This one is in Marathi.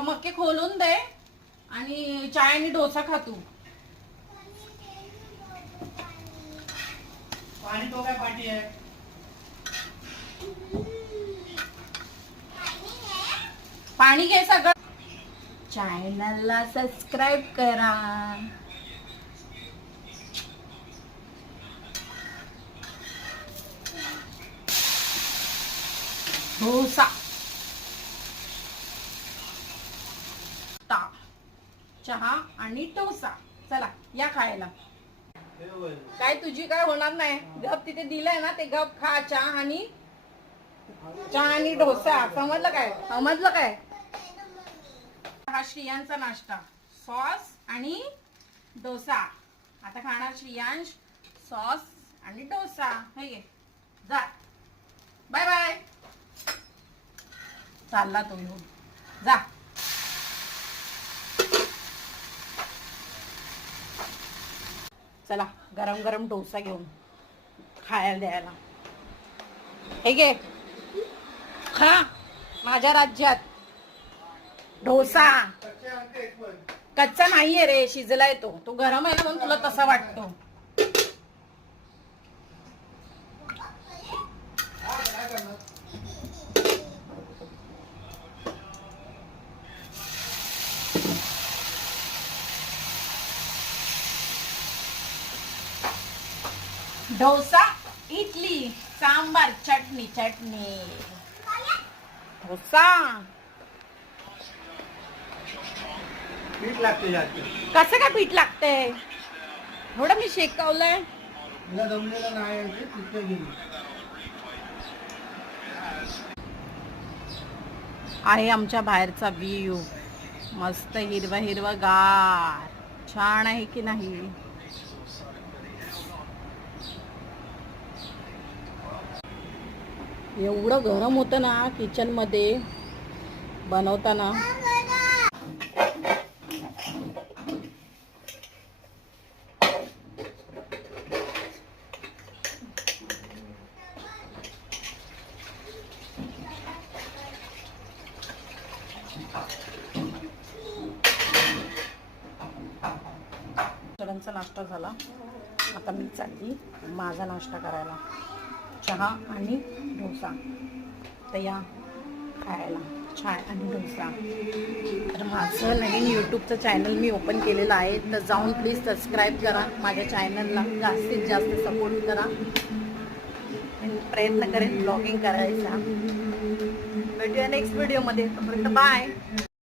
मक्के खोलून दे आणि चाय आणि डोसा खा तू. पाणी तो काय पाठी आहे. पाणी घे सगळं. चॅनलला सबस्क्राईब करा. डोसा चहा आणि डोसा. चला या खायला. काय तुझी काय होणार नाही. गप तिथे दिलंय ना ते गप खा. चहा आणि डोसा. समजलं काय. समजलं काय. हा श्रियांचा नाश्ता. सॉस आणि डोसा. आता खाणार श्रियांश सॉस आणि डोसा. हे घे जा. Bye bye. चालला तो घेऊन जा. चला गरम गरम डोसा घेऊन खायला द्यायला. हे घे खा. माझ्या राज्यात डोसा. कच्चा नाहीये रे, शिजलाय तो. तो गरम आहे म्हणून तुला तसा वाटतो. डोसा, इडली, सांबार, चटणी. डोसा पीठ लागते जास्त. कसं काय पीठ लागतंय. एवढं मी शेकवलंय. मला जमलेलं नाही ते पीठ गेली. आहे आमच्या बाहेरचा व्ह्यू. मस्त हिरवा हिरवा गार. छान आहे की नाही. एवढं गरम होतं ना किचन मध्ये बनवताना. नाश्ता झाला. आता मी चालली माझा नाश्ता करायला. चहा आणि डोसा. तर या खायला चाय आणि डोसा. तर माझं नवीन यूट्यूबचं चॅनल मी ओपन केलेलं आहे. तर जाऊन प्लीज सबस्क्राईब करा. माझ्या चॅनलला जास्तीत जास्त सपोर्ट करा. आणि प्रयत्न करेन ब्लॉगिंग करायचा. भेटूया नेक्स्ट व्हिडिओमध्ये. तोपर्यंत बाय.